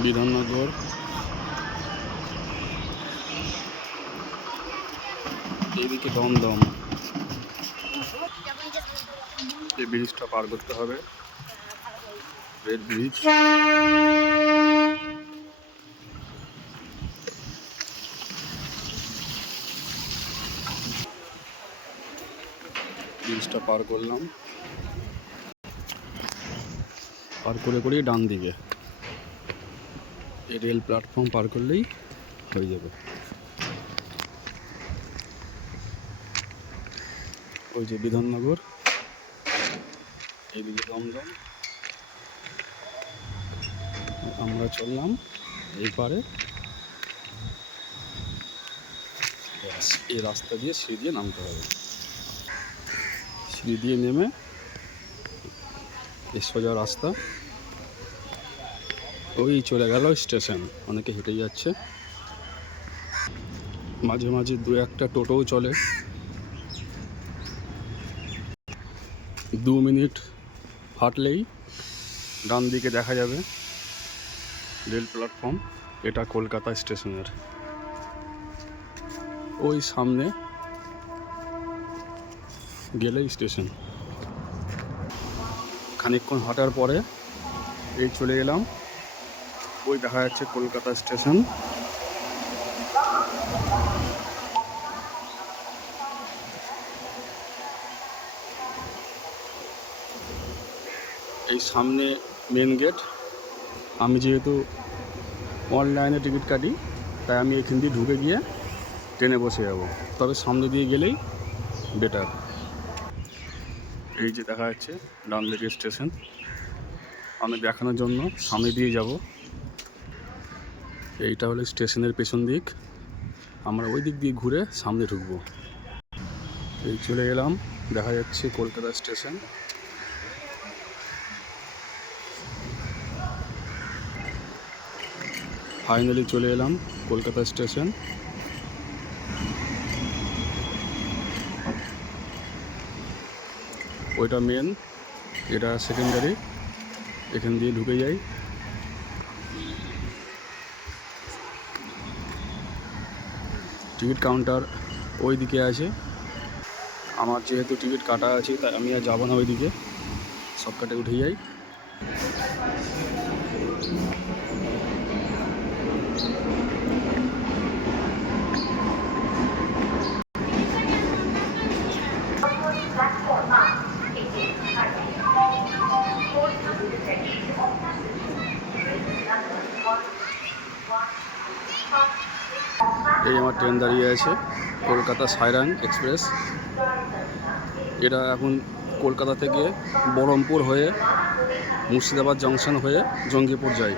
বিধাননগর, এদিকে দমদম। এই ব্রিজটা পার করতে হবে, রেল ব্রিজ। ব্রিজটা পার করলাম, পার করে ডান দিকে এই রেল প্ল্যাটফর্ম পার করলেই হয়ে যাবে। ওই যে বিধাননগর, এইদিকে দমদম। আমরা চললাম এই পারে, এই রাস্তা দিয়ে সিঁড়ি দিয়ে নামতে হবে। সিঁড়ি দিয়ে নেমে এই সোজা রাস্তা, ওই চলে গেল স্টেশন। অনেকে হেঁটে যাচ্ছে, মাঝে মাঝে দু একটা টোটোও চলে। 2 মিনিট হাঁটলেই ডান দিকে দেখা যাবে রেল প্ল্যাটফর্ম। এটা কলকাতা স্টেশনের ওই সামনে গেলেই স্টেশন। খানিকক্ষণ হাঁটার পরে এই চলে এলাম, ওই দেখা যাচ্ছে কলকাতা স্টেশন। এই সামনে মেন গেট। আমি যেহেতু অনলাইনে টিকিট কাটি, তাই আমি এখান দিয়ে ঢুকে গিয়ে ট্রেনে বসে যাব। তবে সামনে দিয়ে গেলেই বেটার। এই যে দেখা যাচ্ছে ডান দিকে স্টেশন, আমি দেখানোর জন্য সামনে দিয়ে যাব। এইটা হলো স্টেশনের পেছন দিক, আমরা ওই দিক দিয়ে ঘুরে সামনে ঢুকবো। এই চলে এলাম, দেখা যাচ্ছে কলকাতা স্টেশন। ফাইনালি চলে এলাম কলকাতা স্টেশন। ওইটা মেন, এটা সেকেন্ডারি। এখান দিয়ে ঢুকে যাই। টিকিট কাউন্টার ওই দিকে আছে। আমার যেহেতু টিকিট কাটা আছে, তাই আমি আর যাবো না ওই দিকে, সব কাটে উঠে যাই। এই আমার ট্রেন দাঁড়িয়ে আছে, কলকাতা সাইরাং এক্সপ্রেস। এটা এখন কলকাতা থেকে বহরমপুর হয়ে মুর্শিদাবাদ জংশন হয়ে জঙ্গিপুর যায়।